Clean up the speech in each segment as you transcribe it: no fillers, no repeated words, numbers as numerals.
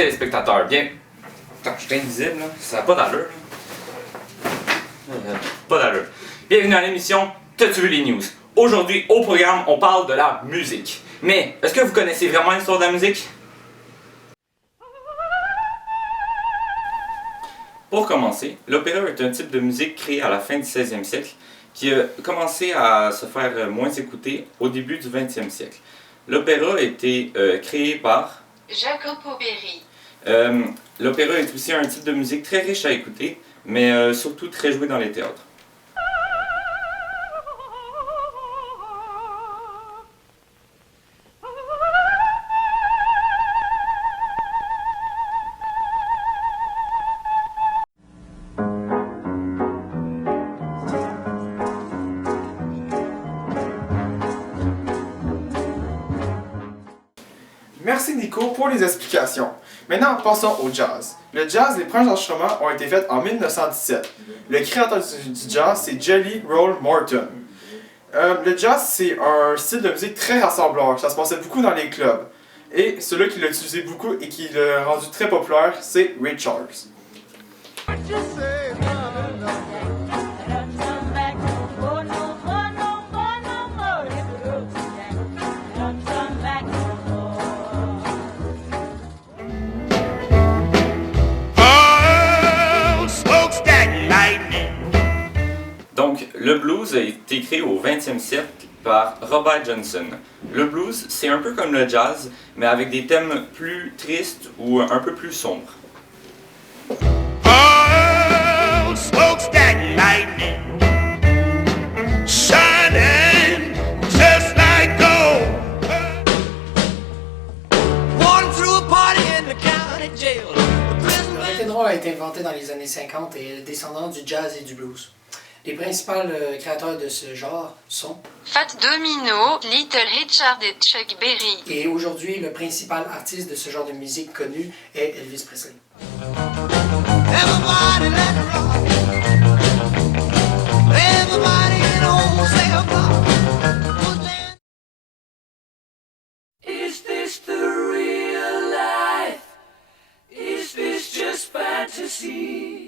téléspectateurs, bien... Attends, je suis invisible, là. Ça n'a pas d'allure. Pas d'allure. Bienvenue à l'émission T'as-tu vu les news? Aujourd'hui, au programme, on parle de la musique. Mais, est-ce que vous connaissez vraiment l'histoire de la musique? Pour commencer, l'opéra est un type de musique créé à la fin du 16e siècle qui a commencé à se faire moins écouter au début du 20e siècle. L'opéra a été créé par Jacopo Berri. L'opéra est aussi un type de musique très riche à écouter, mais surtout très joué dans les théâtres. Merci Nico pour les explications. Maintenant, passons au jazz. Le jazz, les premiers enregistrements ont été faits en 1917. Le créateur du jazz, c'est Jelly Roll Morton. Le jazz, c'est un style de musique très rassembleur. Ça se passait beaucoup dans les clubs. Et celui qui l'a utilisé beaucoup et qui l'a rendu très populaire, c'est Ray Charles. Donc, le blues a été créé au 20e siècle par Robert Johnson. Le blues, c'est un peu comme le jazz, mais avec des thèmes plus tristes ou un peu plus sombres. Oh, smokestack lightning, shining just like gold. Walking through a party in the county jail. Le rock'n'roll a été inventé dans les années 50 et est descendant du jazz et du blues. Les principaux créateurs de ce genre sont Fat Domino, Little Richard et Chuck Berry. et aujourd'hui le principal artiste de ce genre de musique connu est Elvis Presley. Everybody let it rock. Everybody in wholesale block. Is this the real life? Is this just fantasy?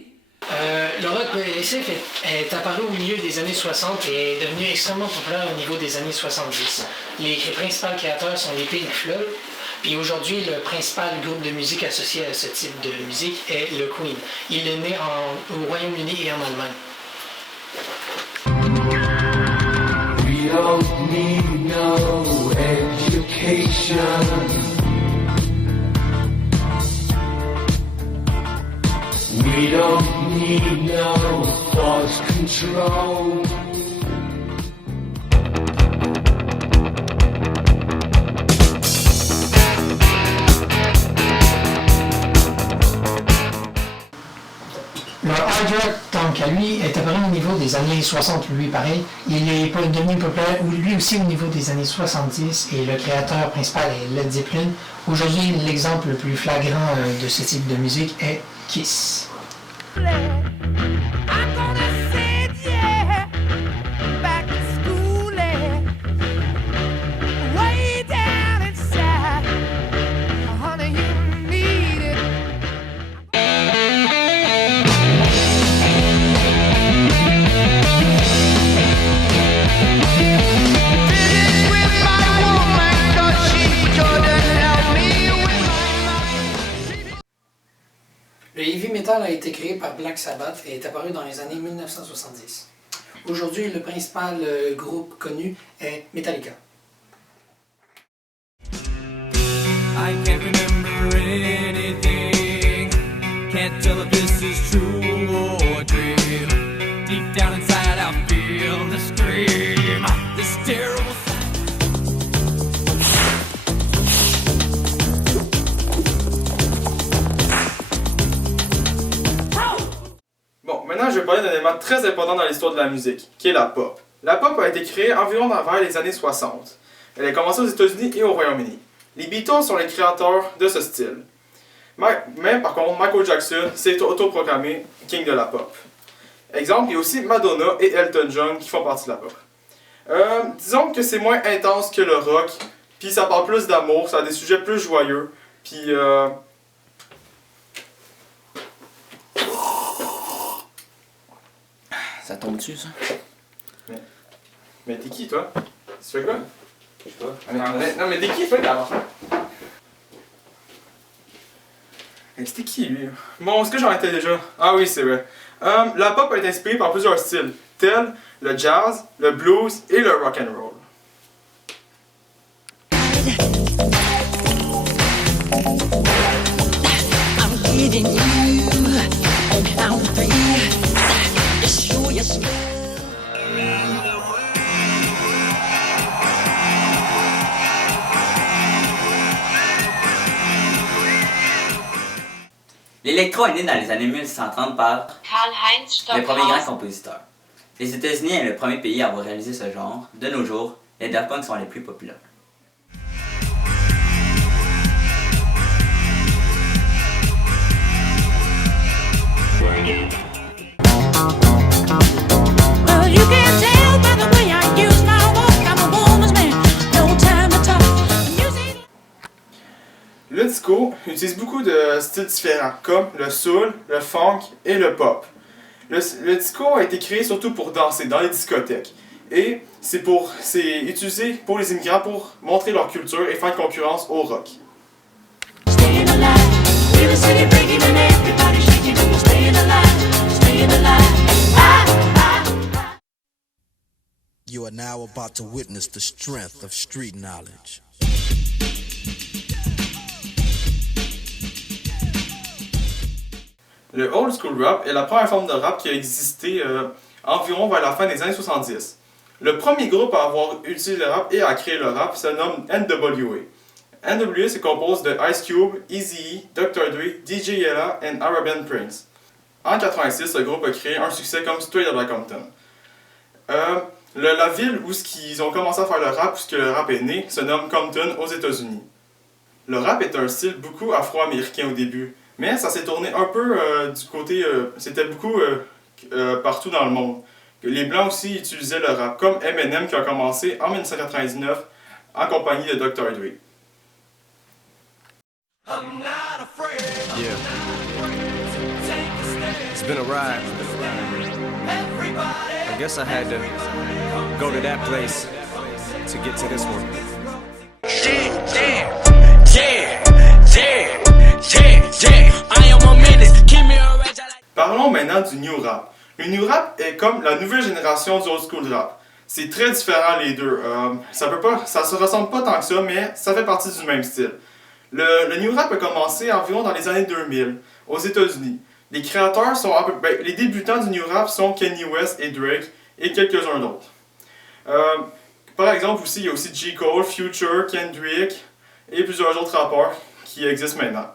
Le rock progressif est apparu au milieu des années 60 et est devenu extrêmement populaire au niveau des années 70. Les principaux créateurs sont les Pink Floyd, et aujourd'hui le principal groupe de musique associé à ce type de musique est le Queen. Il est né au Royaume-Uni et en Allemagne. We don't need no education. We don't need no thought control. Le hard rock, tant qu'à lui, est apparu au niveau des années 60, lui pareil. Il est devenu populaire lui aussi au niveau des années 70 et le créateur principal est Led Zeppelin. Aujourd'hui, l'exemple le plus flagrant de ce type de musique est Kiss. I'm gonna send you back to school, way down inside. Honey, you need it. Finished with my woman, 'cause she couldn't help me with my. Le heavy metal a été créé par Black Sabbath et est apparu dans les années 1970. Aujourd'hui, le principal groupe connu est Metallica. I can't remember anything. Can't tell if this is true or a dream. Deep down inside, I feel the scream. This terrible. Bon, maintenant je vais parler d'un élément très important dans l'histoire de la musique, qui est la pop. La pop a été créée environ vers les années 60. Elle a commencé aux États-Unis et au Royaume-Uni. Les Beatles sont les créateurs de ce style. Mais par contre, Michael Jackson s'est autoproclamé king de la pop. Exemple, il y a aussi Madonna et Elton John qui font partie de la pop. Disons que c'est moins intense que le rock, puis ça parle plus d'amour, ça a des sujets plus joyeux, puis Ça tombe dessus, ça? Mais t'es qui, toi? Tu fais quoi? Je sais pas. Non, mais t'es qui, toi, d'abord? C'était qui, lui? Bon, est-ce que j'en étais déjà? Ah oui, c'est vrai. La pop est inspirée par plusieurs styles, tels le jazz, le blues et le rock and roll. L'électro est né dans les années 1830 par Karl-Heinz le premier grand Stockhausen. compositeur. Les États-Unis est le premier pays à avoir réalisé ce genre. De nos jours, les Daft Punk sont les plus populaires. Well, you can tell by the way I use my walk. I'm a woman's man, no time to talk. Music. Le disco utilise beaucoup de styles différents, comme le soul, le funk et le pop. Le disco a été créé surtout pour danser dans les discothèques. Et c'est utilisé pour les immigrants pour montrer leur culture et faire concurrence au rock. Staying alive. Feel the city breaking and everybody shaking. Staying alive, staying alive. You are now about to witness the strength of street knowledge. Le old school rap est la première forme de rap qui a existé environ vers la fin des années 70. Le premier groupe à avoir utilisé le rap et à créer le rap se nomme NWA. NWA se compose de Ice Cube, Eazy-E, Dr. Dre, DJ Yella et Arabian Prince. En 86, le groupe a créé un succès comme Straight Outta Compton. La ville où ils ont commencé à faire le rap, où le rap est né, se nomme Compton aux États-Unis. Le rap est un style beaucoup afro-américain au début, mais ça s'est tourné un peu du côté... c'était beaucoup partout dans le monde. Les Blancs aussi utilisaient le rap, comme Eminem qui a commencé en 1999 en compagnie de Dr. Dre. Yeah. It's been a ride. I guess I had to go to that place to get to this one. Parlons maintenant du new rap. Le new rap est comme la nouvelle génération du old school rap. C'est très différent les deux. Ça se ressemble pas tant que ça, mais ça fait partie du même style. Le new rap a commencé environ dans les années 2000 aux États-Unis. Les créateurs sont les débutants du new rap sont Kanye West et Drake et quelques-uns d'autres. Par exemple aussi, il y a aussi J. Cole, Future, Kendrick et plusieurs autres rappeurs qui existent maintenant.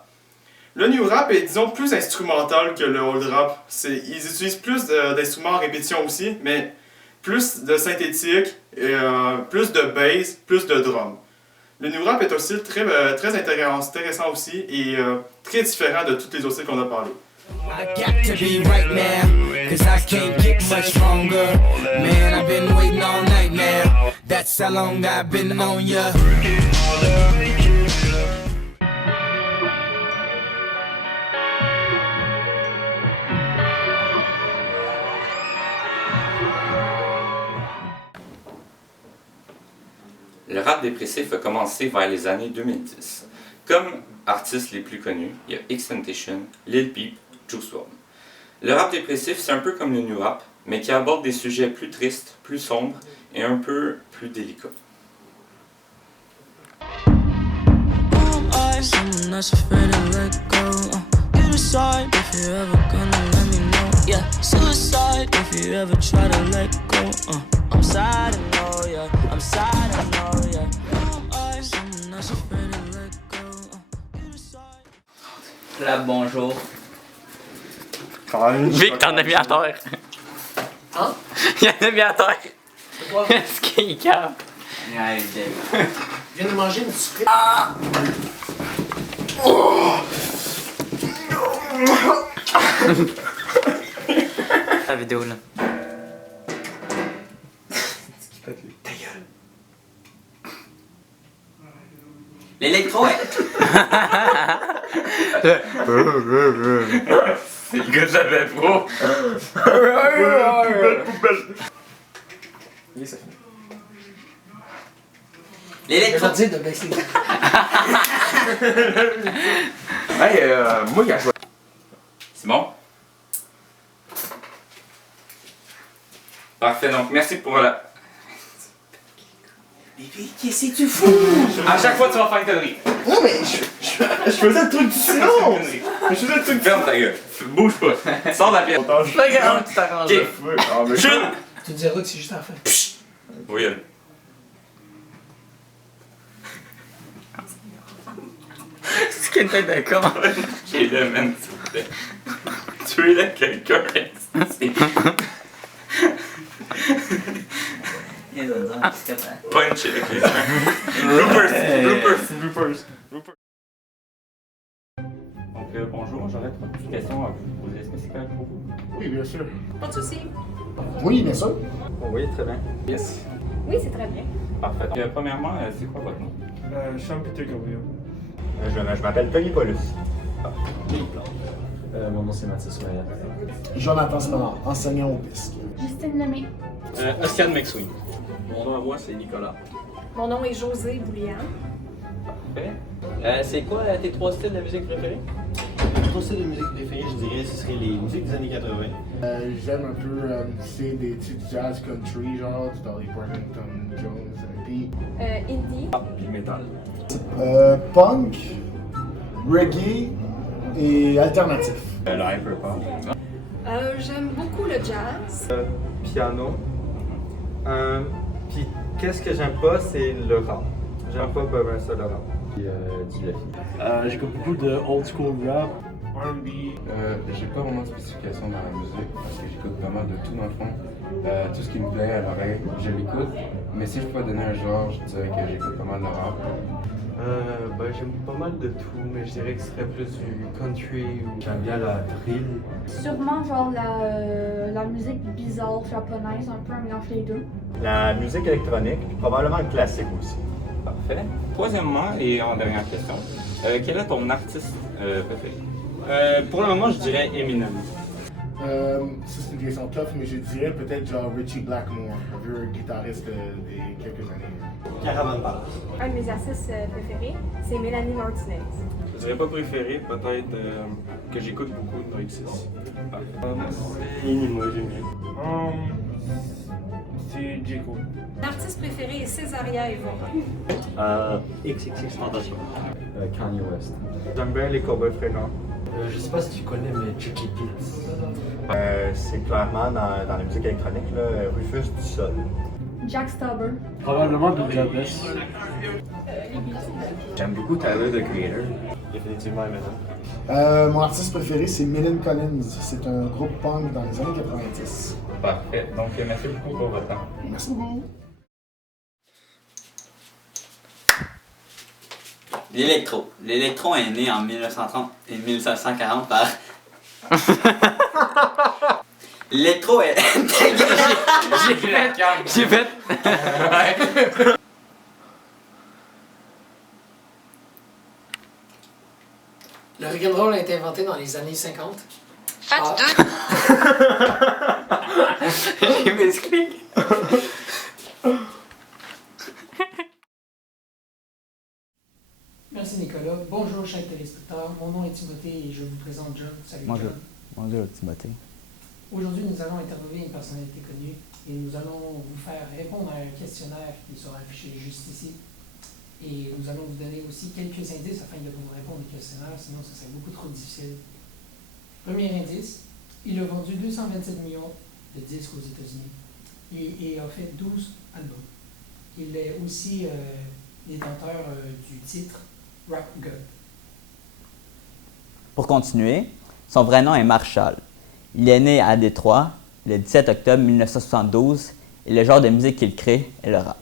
Le new rap est, disons, plus instrumental que le old rap. Ils utilisent plus d'instruments en répétition aussi, mais plus de synthétique, plus de bass, plus de drum. Le new rap est un style très intéressant aussi et très différent de tous les autres styles qu'on a parlé. I got to be right now, cause I can't get much stronger. Man, I've been waiting all night now. That's how long I've been on ya. Le rap dépressif a commencé vers les années 2010. Comme artistes les plus connus, il y a XXXTentacion, Lil Peep, Juice WRLD. Le rap dépressif, c'est un peu comme le new rap, mais qui aborde des sujets plus tristes, plus sombres et un peu plus délicats. Là, bonjour. Vic, t'en as mis à terre. Hein? Il y en a mis à terre. C'est quoi? Est-ce qu'il est calme? Ouais, Je viens de manger une sucrée. La vidéo là. Ta gueule. L'électro est... C'est le gars de la belle pro. Oui, ça finit. L'électro. dire de baisser. Hey, moi, qui a choisi. C'est bon? Parfait, donc merci pour la... Bébé, qu'est-ce que tu fous? À chaque fois, tu vas faire une connerie. Non, mais je faisais le truc du silence! Je faisais le truc. Ferme ta gueule. Bouge pas. Sors de la pièce. Regarde, tu t'arranges. Ok. Ah, mais Chut! Tu te diras que c'est juste à la fin. Oui, elle. C'est qu'il y a une tête de con. Tuez-le, man, s'il vous plaît. Tuez-le, quelqu'un. Punch it, quelqu'un. Bloopers. Donc, bonjour, j'aurais 3 petites questions à vous poser. Est-ce que c'est correct pour vous? Oui, bien sûr. Pas de soucis. Oui, bien sûr. Oui, très bien. Yes. Oui, c'est très bien. Parfait. Premièrement, c'est quoi votre nom? Sean Peter Gabriel. Je m'appelle Tony Paulus. Mon nom c'est Mathis Maillat. Jonathan Spinard, enseignant au PISC. Justine Lemay. Ostiane McSween. Mon nom à moi c'est Nicolas. Mon nom est José Boulian. Parfait. C'est quoi tes 3 styles de musique préférés? Mes 3 styles de musique préférés, je dirais, ce serait les musiques des années 80. J'aime un peu des petits jazz country, genre du Dolly Parton, Jones, puis Indie. Puis métal. punk, reggae et alternatif. Le hyperpop. J'aime beaucoup le jazz. Piano. Puis qu'est-ce que j'aime pas, c'est le rap. J'aime pas ben ça le rap. J'écoute beaucoup de old school rap. R&B. J'ai pas vraiment de spécification dans la musique parce que j'écoute pas mal de tout dans le fond. Tout ce qui me plaît à l'oreille, je l'écoute. Mais si je peux donner un genre, je dirais que j'écoute pas mal de rap. J'aime pas mal de tout, mais je dirais que ce serait plus du country ou j'aime bien la drill. Sûrement genre la musique bizarre japonaise, un peu un mélange des deux. La musique électronique, puis probablement le classique aussi. Parfait. Troisièmement, et en dernière question, quel est ton artiste préféré? Pour le moment, je dirais Eminem. Ça c'est une question tough, mais je dirais peut-être genre Richie Blackmore, un vieux guitariste des quelques années. Caravan Palace. Un de mes artistes préférés, c'est Mélanie Martinez. Je dirais pas préféré, peut-être que j'écoute beaucoup de Noixis. Moi, c'est Inimo, j'aime bien. C'est J. Cole. L'artiste préféré est Césaria Evora. XXX Tentation. Kanye West. J'aime bien les Cowboys Fréquents. Je sais pas si tu connais, mais Chucky Beats. C'est clairement dans la musique électronique, là, Rufus du Sol. Jack Stauber. Probablement de Jabez. J'aime beaucoup Tyler, the Creator. Définitivement Eminem. Mon artiste préféré c'est Millen Collins. C'est un groupe punk dans les années 90. Parfait. Donc, merci beaucoup pour votre temps. Merci beaucoup. L'électro. L'électro est né en 1930 et 1940 par... L'électro est... J'ai fait... Le rock'n'roll a été inventé dans les années 50. Faites J'ai m'explique. Merci Nicolas. Bonjour chers téléspectateurs. Mon nom est Timothée et je vous présente John. Salut Bonjour. John. Bonjour Timothée. Aujourd'hui, nous allons interviewer une personnalité connue et nous allons vous faire répondre à un questionnaire qui sera affiché juste ici. Et nous allons vous donner aussi quelques indices afin de vous répondre au questionnaire, sinon ça serait beaucoup trop difficile. Premier indice, il a vendu 227 millions de disques aux États-Unis et a fait 12 albums. Il est aussi détenteur du titre Rap God. Pour continuer, son vrai nom est Marshall. Il est né à Détroit le 17 octobre 1972 et le genre de musique qu'il crée est le rap.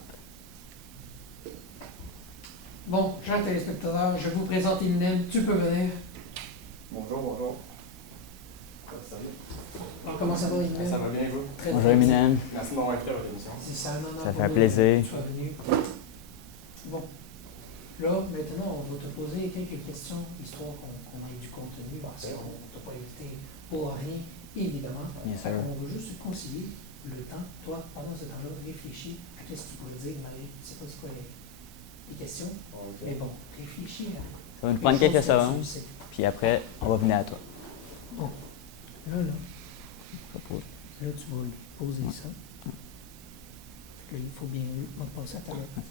Bon, chers téléspectateurs, je vous présente Eminem. Tu peux venir. Bonjour. Alors, comment ça va, Eminem? Ça va bien, vous? Très Bonjour bien. Eminem. Merci de m'avoir invité à votre émission. C'est ça, non, Ça pour fait nous plaisir. que tu sois venu. Bon. Là, maintenant, on va te poser quelques questions, histoire qu'on ait du contenu, parce qu'on t'a pas éviter pour rien, évidemment. Bien Fait sûr. qu'on va juste concilier le temps. Toi, pendant ce temps-là, réfléchis à qu'est-ce que tu pourrais dire, Marie. Je sais pas c'est quoi les questions. Mais bon, réfléchis à. Ça va nous les prendre quelques choses que tu secondes, sais. puis après, on va venir à toi. Bon, là, là, tu vas lui poser ça. Fait que il faut bien passer à ta lettre.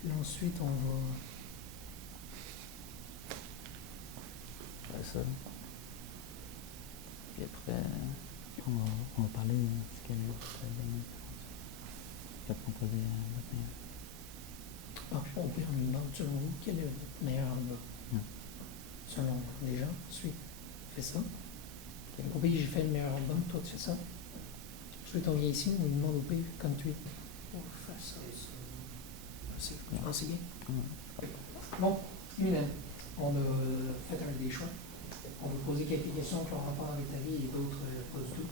Puis ensuite, on va. Faire ça. Puis après, on va parler de ce qu'elle est. Je vais composer votre meilleur. Ah, on peut en demande selon vous, quel est votre meilleur album? Selon les gens, ensuite, fais ça. Au pays, j'ai fait le meilleur album, toi tu fais ça. Ensuite, on vient ici, on lui demande au pays, comme tu es. On va faire ça. Tu penses c'est bien? Bon, Eminem, on a fait un des choix. On va poser quelques questions qui ont rapport avec ta vie et d'autres pas du tout.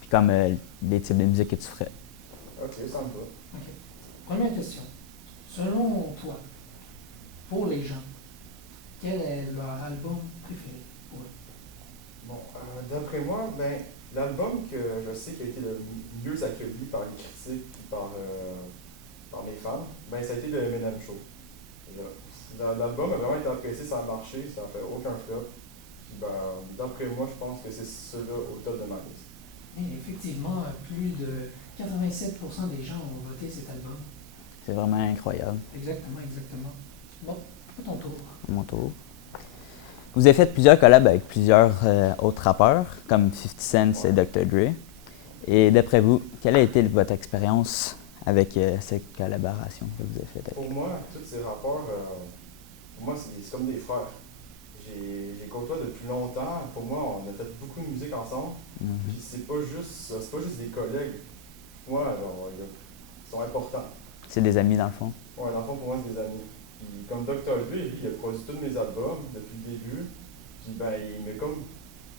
Puis comme les types de musique que tu ferais. Ok, ça me va. OK. Première question. Selon toi, pour les gens, quel est leur album préféré pour eux? Bon, d'après moi, ben, l'album que je sais qui a été le mieux accueilli par les critiques et par les fans, ben, ça a été le Eminem Show. L'album a vraiment été apprécié, ça a marché, ça n'a fait aucun flop. Puis, ben, d'après moi, je pense que c'est ceux-là au top de ma liste. Et effectivement, plus de 87% des gens ont voté cet album. C'est vraiment incroyable. Exactement, exactement. Bon, à ton tour. À mon tour. Vous avez fait plusieurs collabs avec plusieurs autres rappeurs, comme 50 Cent et Dr. Dre. Et d'après vous, quelle a été votre expérience avec cette collaboration que vous avez faite avec? Pour moi, tous ces rappeurs, pour moi, c'est comme des frères. J'ai côtoyé depuis longtemps. Pour moi, on a fait beaucoup de musique ensemble. Puis c'est pas juste des collègues. Pour moi, alors, ils sont importants. C'est des amis dans le fond? Ouais, dans le fond, pour moi, c'est des amis. Puis comme Dr. Dre, lui, il a produit tous mes albums depuis le début. Puis ben, il m'a comme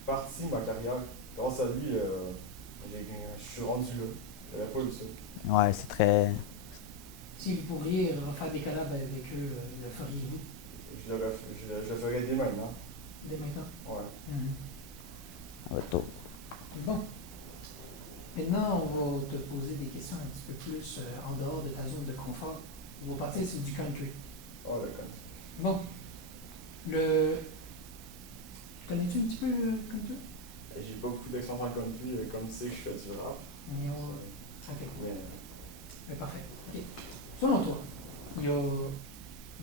parti ma carrière. Grâce à lui, je suis rendu là. J'aurais pas eu ça. Ouais, c'est très... Si vous pourriez refaire des collabs avec eux, le feriez-vous? Je le ferais dès maintenant. Dès maintenant? Ouais. À votre tour. Bon. Maintenant, on va te poser des questions un petit peu plus en dehors de ta zone de confort. On va partir sur du country. Oh, le country. Bon. Connais-tu un petit peu le country? J'ai pas beaucoup d'expérience en country, comme tu sais que je fais du rap. Mais on... Ok. Mais, Mais parfait. Ok. Selon toi, il y a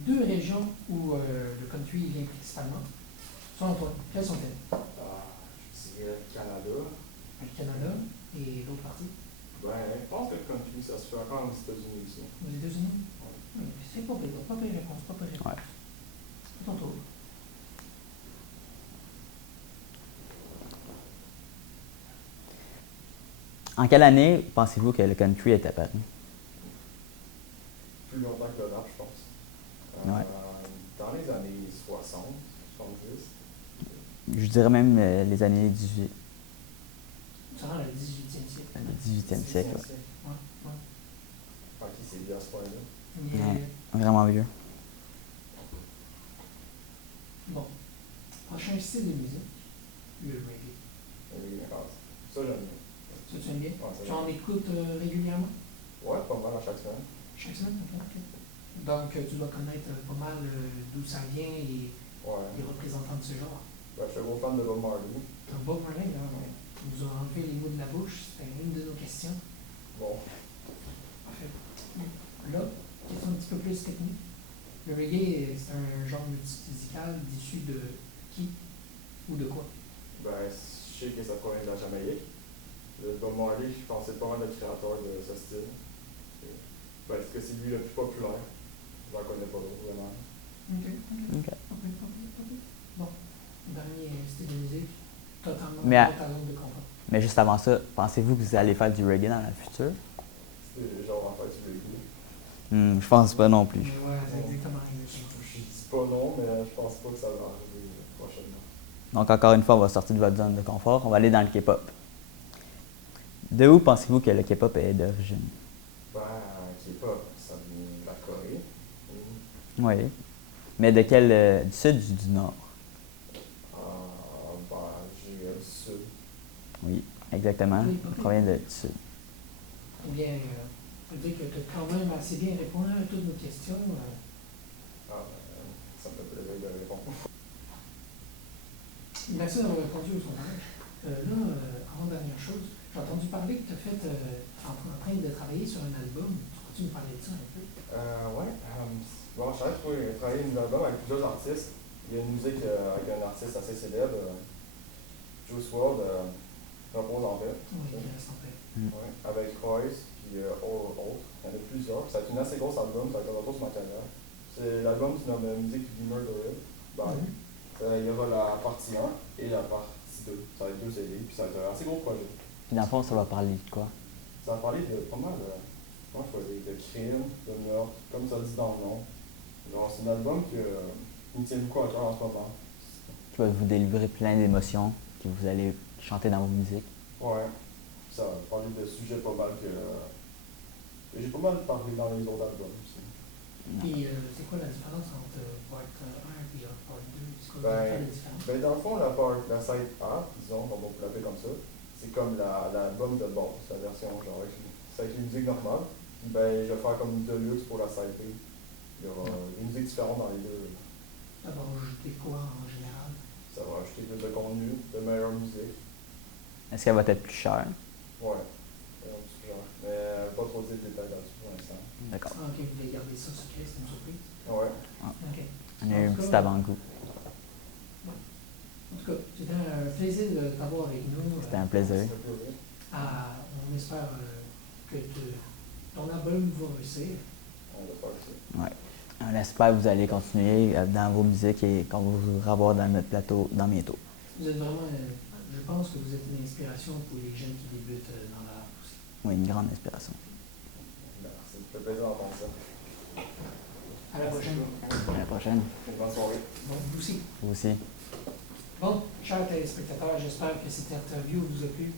deux régions où le country vient principalement. Selon toi, quelles sont-elles? je dirais le Canada. Le Canada et l'autre partie? Ben, je pense que le country, ça se fait encore aux États-Unis aussi. Aux États-Unis? Oui, c'est pas pire, pas pire réponse, pas pire réponse. Ouais. C'est ton tour. En quelle année pensez-vous que le country est apparu? Plus longtemps que le rap, je pense. Ouais. Dans les années 60, 70. Je dirais même les années 18. Durant le 18e siècle. Le 18e siècle, ouais. Ouais. Ok, c'est bien à ce point-là. Mais, Ouais, vraiment vieux. bon. Prochain style de musique, le reggae. Ça, j'aime bien. Ça, tu aimes bien? Ouais, ça, Tu en écoutes régulièrement? Ouais, pas mal à chaque semaine. Chaque semaine, ok. Donc, tu dois connaître pas mal d'où ça vient et les représentants de ce genre. Ouais, je suis un gros fan de Bob Marley. Bob Marley, là, ouais. Il nous a enlevé les mots de la bouche, c'était une de nos questions. Bon. Parfait. Là, question un petit peu plus technique. Le reggae, c'est un genre multimusical issu de qui ou de quoi? Ben, je sais que ça provient de la Jamaïque. Le Bob Marley, je pense que c'est pas mal le créateur de ce style. Ben, est-ce que c'est lui le plus populaire? J'en connais pas d'autres, vraiment. Ok. Bon, dernier style de musique, totalement Mais dans ta zone de confort. Mais juste avant ça, pensez-vous que vous allez faire du reggae dans le futur? C'est genre en fait du reggae. Je pense pas non plus. Mais ouais, c'est exactement. Je dis pas non, mais je pense pas que ça va arriver prochainement. Donc encore une fois, on va sortir de votre zone de confort, on va aller dans le K-pop. De où pensez-vous que le K-pop est d'origine? Ben, K-pop, ça vient de la Corée. Oui. Mais de quel... du sud ou du nord? Oui, exactement. Oui, Il provient du sud. Eh bien, on peut dire que tu as quand même assez bien répondu à toutes nos questions. Ça me fait plaisir de répondre. Merci d'avoir répondu au sondage. Avant-dernière chose, j'ai entendu parler que tu as fait en train de travailler sur un album. Tu nous parler de ça un peu? Ouais. Bon, je suis en train de travailler un album avec plusieurs artistes. Il y a une musique avec un artiste assez célèbre, Juice WRLD, Repose en paix. Oui, qui reste en paix. Ouais, avec Royce, puis autres. Il y en a plusieurs. Ça va être une assez grosse album, ça va être un retour sur ma carrière. L'album se nomme Music to be Murdered. Il y aura la partie 1 et la partie 2. Ça va être 2 CD, puis ça va être un assez gros projet. Puis dans le fond, ça va parler de quoi? Ça va parler de pas mal de crimes, de meurtres, comme ça dit dans le nom. Genre, c'est un album qui me tient beaucoup à cœur en ce moment. Qui va vous délivrer plein d'émotions que vous allez chanter dans vos musiques. Ouais. Ça va parler de sujets pas mal que j'ai pas mal parlé dans les autres albums aussi. Puis, c'est quoi la différence entre part 1 et part 2? C'est quoi la différence? Dans le fond, la side A, disons, on va l'appeler comme ça, c'est comme l'album de base, la version genre, c'est avec les musiques normales. Puis je vais faire comme une deluxe pour la side B. Il y aura des musiques différentes dans les deux. Ça va rajouter quoi en général? Ça va ajouter plus de contenu, de meilleure musique. Est-ce qu'elle va être plus chère? Ouais, mais pas trop dire de détails là-dessus pour l'instant. D'accord. Ah, ok, vous voulez garder ça secret, c'est une surprise? Ouais. Ok. On a eu un petit avant-goût. En tout cas, c'était un plaisir de t'avoir avec nous. C'était un plaisir. On espère que ton album va réussir. On va faire ça. Ouais. On espère que vous allez continuer dans vos musiques et qu'on va vous revoir dans notre plateau dans bientôt. Vous êtes vraiment, je pense que vous êtes une inspiration pour les jeunes qui débutent dans l'art aussi. Oui, une grande inspiration. Merci, ça fait plaisir d'entendre ça. À la prochaine. À la prochaine. Bonne soirée. Bon, vous aussi. Vous aussi. Bon, chers téléspectateurs, j'espère que cette interview vous a plu.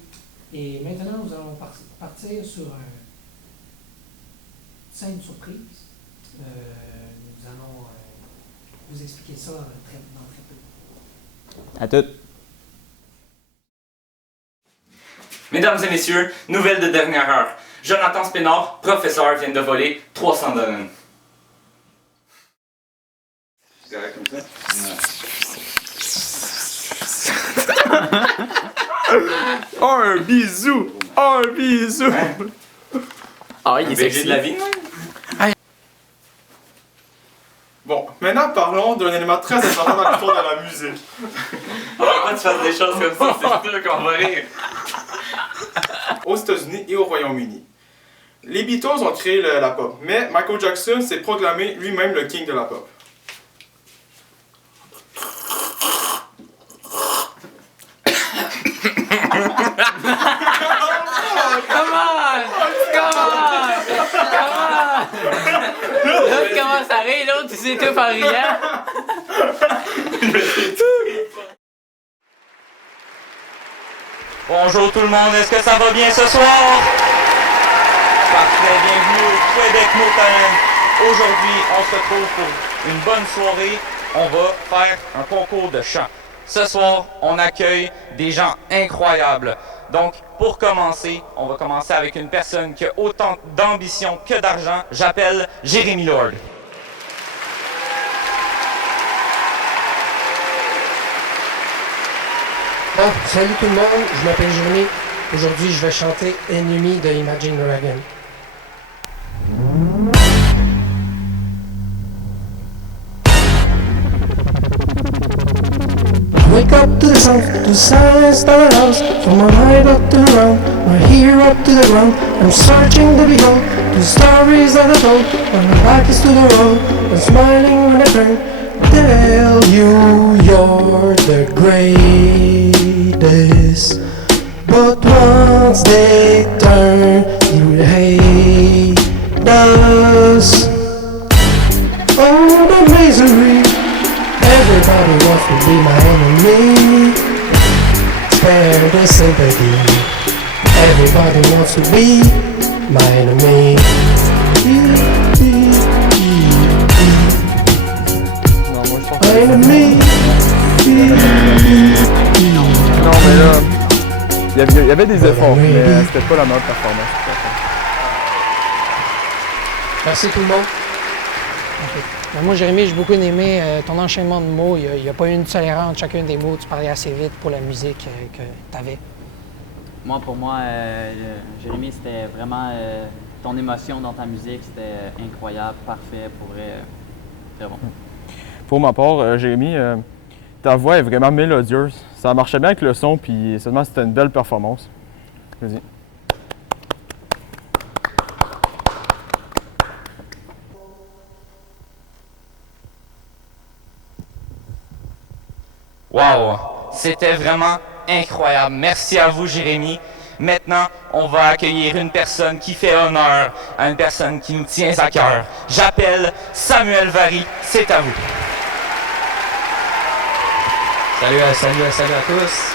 Et maintenant, nous allons partir sur une scène surprise. Nous allons vous expliquer ça dans très peu. À toutes. Mesdames et messieurs, nouvelle de dernière heure. Jonathan Spénard, professeur, vient de voler 300 $. C'est correct comme ça? Un bisou! Un bisou! Ah, il est sexy. De la vie, Bon, maintenant parlons d'un élément très important dans l'histoire de la musique. Pourquoi tu fasses des choses comme ça? C'est sûr qu'on va rire. Aux États-Unis et au Royaume-Uni. Les Beatles ont créé la pop, mais Michael Jackson s'est proclamé lui-même le king de la pop. Come on! L'autre commence à rire, l'autre il s'étouffe en riant. Bonjour tout le monde, est-ce que ça va bien ce soir? Parfait, bienvenue au Québec No Talent. Aujourd'hui, on se retrouve pour une bonne soirée. On va faire un concours de chant. Ce soir, on accueille des gens incroyables. Donc, pour commencer, on va commencer avec une personne qui a autant d'ambition que d'argent. J'appelle Jérémy Lord. Bon, salut tout le monde, je m'appelle Jérémy. Aujourd'hui, je vais chanter Enemy de Imagine Dragon. Wake up to the sound, to the silence of the house. From my height up to the ground, my here up to the ground. I'm searching to behold the stories that I told. When my back is to the road, I'm smiling when I turn. Tell you you're the greatest, but once they turn, you hate us. Oh, the misery. Everybody wants to be my enemy. Spare the sympathy. Everybody wants to be my enemy. Non mais là, y Il y avait des efforts, mais c'était pas la meilleure performance. Merci tout le monde. Okay. Ben, moi, Jérémy, j'ai beaucoup aimé ton enchaînement de mots. Il n'y a pas eu une seule erreur entre chacun des mots. Tu parlais assez vite pour la musique que tu avais. Pour moi, Jérémy, c'était vraiment ton émotion dans ta musique, c'était incroyable, parfait, pour vrai, très bon. Pour ma part, Jérémy, ta voix est vraiment mélodieuse. Ça marchait bien avec le son, puis seulement c'était une belle performance. Vas-y. Wow! C'était vraiment incroyable. Merci à vous, Jérémy. Maintenant, on va accueillir une personne qui fait honneur à une personne qui nous tient à cœur. J'appelle Samuel Vary. C'est à vous. Salut à tous.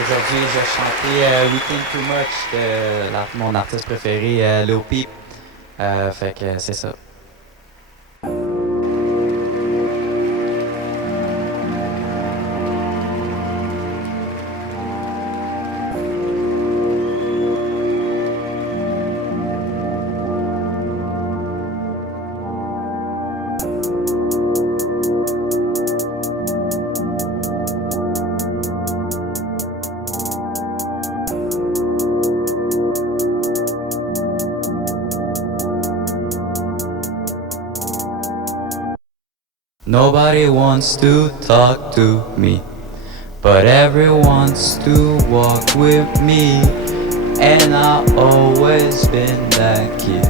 Aujourd'hui, je vais chanter We Think Too Much de mon artiste préféré, Lil Peep. Fait que c'est ça. Nobody wants to talk to me, but everyone wants to walk with me. And I've always been that kid.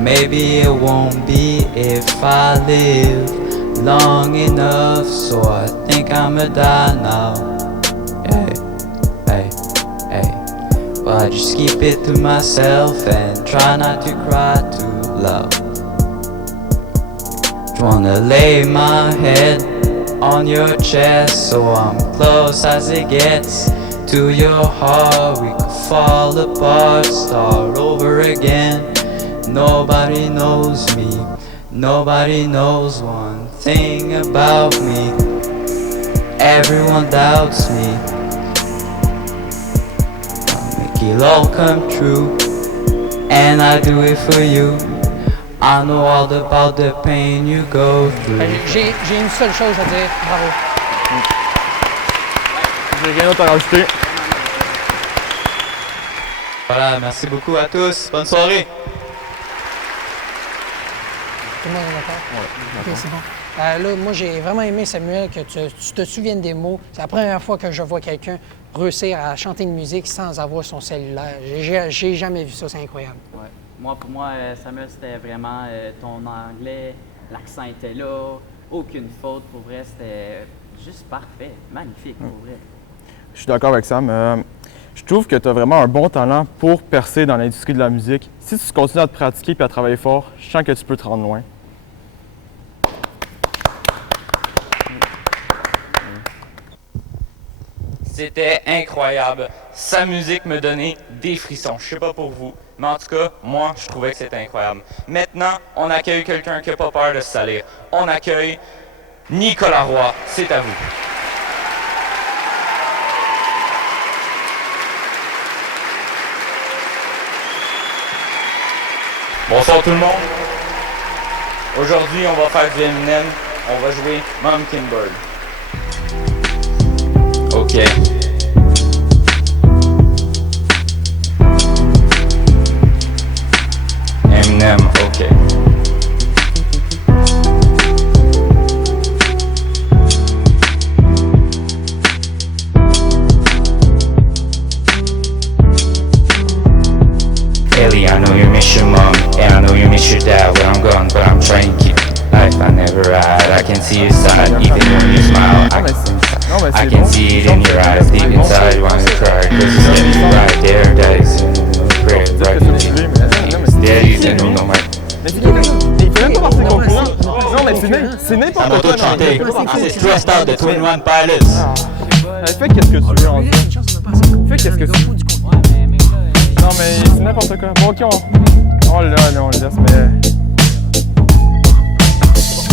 Maybe it won't be if I live long enough, so I think I'ma die now. Hey. But I just keep it to myself and try not to cry too loud. Wanna lay my head on your chest, so I'm close as it gets to your heart. We could fall apart, start over again. Nobody knows me, nobody knows one thing about me. Everyone doubts me. I'll make it all come true, and I do it for you. I know all about the pain you go through. J'ai une seule chose à dire, bravo. J'ai rien d'autre à rajouter. Voilà, merci beaucoup à tous. Bonne soirée. Tout le monde est d'accord? Ok, c'est bon. Là, moi, j'ai vraiment aimé, Samuel, que tu te souviennes des mots. C'est la première fois que je vois quelqu'un réussir à chanter une musique sans avoir son cellulaire. J'ai jamais vu ça, c'est incroyable. Ouais. Pour moi, Samuel, c'était vraiment ton anglais, l'accent était là, aucune faute, pour vrai, c'était juste parfait, magnifique, pour vrai. Je suis d'accord avec Sam. Je trouve que tu as vraiment un bon talent pour percer dans l'industrie de la musique. Si tu continues à te pratiquer et à travailler fort, je sens que tu peux te rendre loin. C'était incroyable. Sa musique me donnait des frissons. Je sais pas pour vous, mais en tout cas, moi, je trouvais que c'était incroyable. Maintenant, on accueille quelqu'un qui n'a pas peur de se salir. On accueille Nicolas Roy. C'est à vous. Bonsoir tout le monde. Aujourd'hui, on va faire du Eminem. On va jouer Mockingbird. OK. Eminem, OK. Ellie, I know you miss your mom, and I know you miss your dad when I'm gone, but I'm trying to keep life I never had. I can see your side, even when you smile. I can see it in your eyes, deep inside you want to cry, cause it's getting right there, daddy's in the prayer, right there, daddy's in the mic. Il fait même pas partie concurrent. Non, mais c'est n'importe quoi. C'est Stressed Out de 21 Pilots. Fais qu'est-ce que tu veux en dire. Fais qu'est-ce que tu veux. Non, mais c'est n'importe quoi. Bon, ok, on le laisse, mais...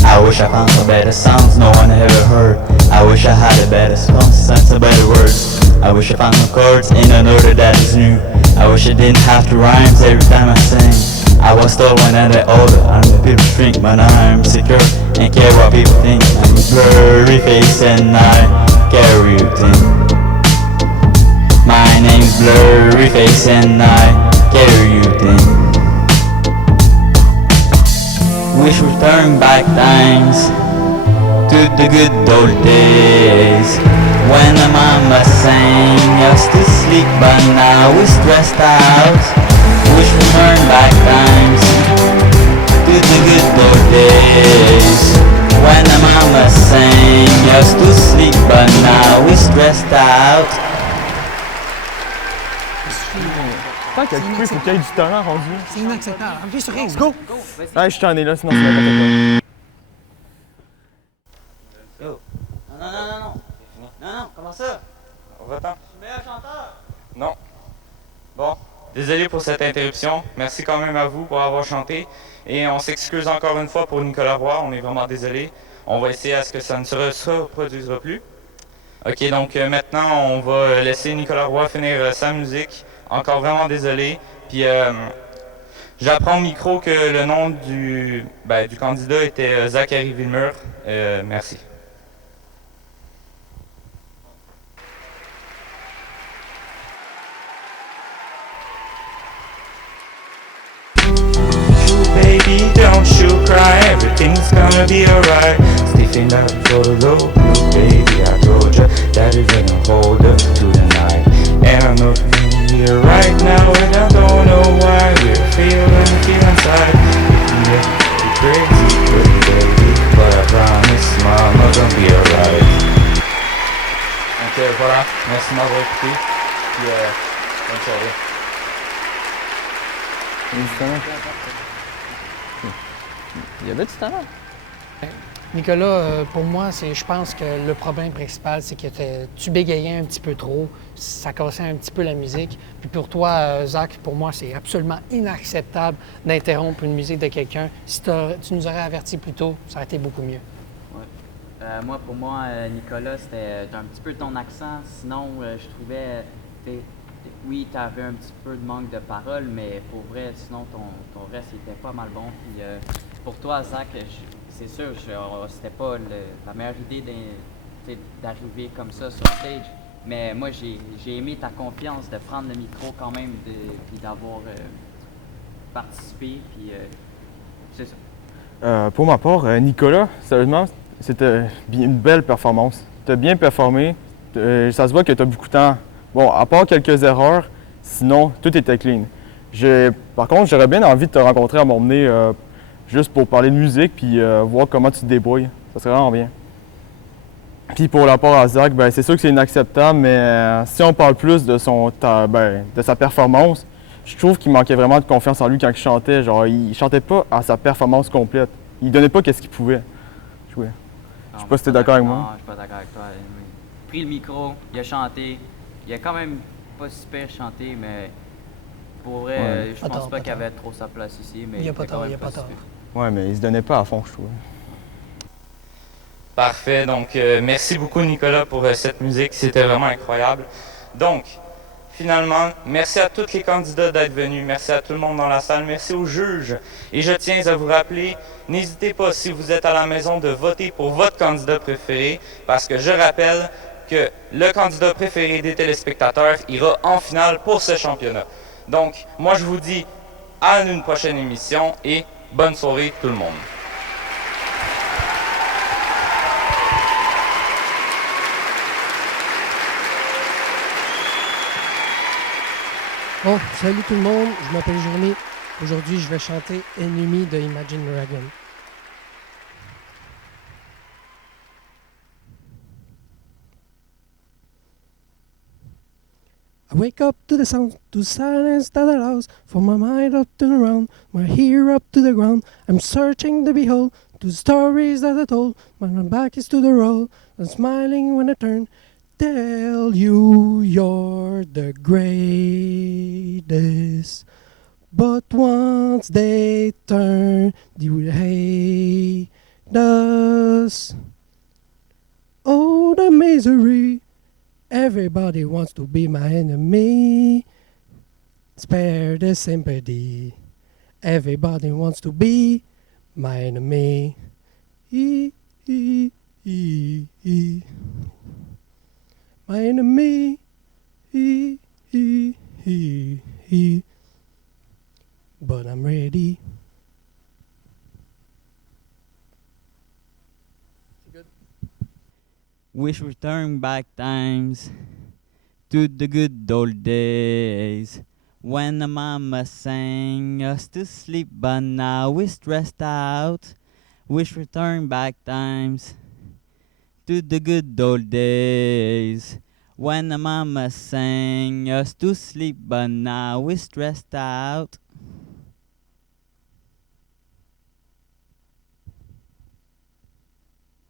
I wish I found some better sounds no one ever heard. I wish I had a better sense of better words. I wish I found the chords in an order that is new. I wish I didn't have to rhymes every time I sing. I was told when I get older, I'm the people shrink, but I'm secure and care what people think. I'm a blurry face and I care what you think. My name's Blurry Face and I care what you think. Wish we turn back times to the good old days when the mama sang us to sleep, but now we're stressed out. Wish we turn back times to the good old days when the mama sang us to sleep, but now we're stressed out. Tant qu'il y a coupé, faut qu'il y ait du talent rendu. C'est inacceptable. Appuie sur X, go! Ouais, je t'en ai là, sinon c'est n'importe quoi. Yo. Non, comment ça? Va-t'en. Je suis meilleur chanteur. Non. Bon, désolé pour cette interruption. Merci quand même à vous pour avoir chanté. Et on s'excuse encore une fois pour Nicolas Roy. On est vraiment désolé. On va essayer à ce que ça ne se reproduisera plus. Ok, donc maintenant, on va laisser Nicolas Roy finir sa musique. Encore vraiment désolé. Puis j'apprends au micro que le nom du candidat était Zachary Villemur. Merci. Baby, don't you cry, everything's gonna be alright. Stiffen up for the low blue, baby, I told ya that it's gonna hold up to the night. And I'm not here right now, and I don't know why we're feeling inside. It's crazy, pretty baby, but I promise mama gonna be alright. Donc voilà, merci de m'avoir écouté, puis bonne soirée. Il y avait du talent. Nicolas, pour moi, je pense que le problème principal, c'est que tu bégayais un petit peu trop, ça cassait un petit peu la musique. Puis pour toi, Zach, pour moi, c'est absolument inacceptable d'interrompre une musique de quelqu'un. Si tu nous aurais avertis plus tôt, ça aurait été beaucoup mieux. Ouais. Pour moi, Nicolas, c'était un petit peu ton accent. Sinon, je trouvais, oui, tu avais un petit peu de manque de parole, mais pour vrai, sinon, ton reste était pas mal bon. Puis pour toi, Zach, c'est sûr, c'était pas la meilleure idée d'arriver comme ça sur stage, mais moi, j'ai aimé ta confiance de prendre le micro quand même, puis d'avoir participé, puis c'est ça. Pour ma part, Nicolas, sérieusement, c'était une belle performance. Tu as bien performé, ça se voit que tu as beaucoup de temps. Bon, à part quelques erreurs, sinon, tout était clean. Par contre, j'aurais bien envie de te rencontrer à m'emmener juste pour parler de musique puis voir comment tu te débrouilles. Ça serait vraiment bien. Puis pour rapport à Zach, c'est sûr que c'est inacceptable, mais si on parle plus de de sa performance, je trouve qu'il manquait vraiment de confiance en lui quand il chantait. Genre, il chantait pas à sa performance complète. Il donnait pas qu'est-ce qu'il pouvait jouer. Je sais pas si tu es d'accord avec moi. Non, je suis pas d'accord avec toi. Il a pris le micro, il a chanté. Il a quand même pas super chanté, mais pour vrai, je pense pas qu'il avait trop sa place ici. Mais il a pas tort, Ouais, mais il se donnait pas à fond, je trouve. Parfait, donc merci beaucoup Nicolas pour cette musique, c'était vraiment incroyable. Donc, finalement, merci à tous les candidats d'être venus, merci à tout le monde dans la salle, merci aux juges. Et je tiens à vous rappeler, n'hésitez pas si vous êtes à la maison de voter pour votre candidat préféré, parce que je rappelle que le candidat préféré des téléspectateurs ira en finale pour ce championnat. Donc, moi je vous dis à une prochaine émission et bonne soirée tout le monde. Bon, salut tout le monde, je m'appelle Journée. Aujourd'hui, je vais chanter Enemy de Imagine Dragon. I wake up to the sound, to silence that allows for my mind up to around, my ear up to the ground. I'm searching to behold to the stories that I told. My back is to the road, I'm smiling when I turn. Tell you you're the greatest, but once they turn, they will hate us. Oh, the misery Everybody wants to be my enemy. Spare the sympathy. Everybody wants to be my enemy. E, e, e, e. My enemy. E, e, e, e. But I'm ready. Wish return back times to the good old days when the mama sang us to sleep, but now we're stressed out. Wish return back times to the good old days when the mama sang us to sleep, but now we're stressed out.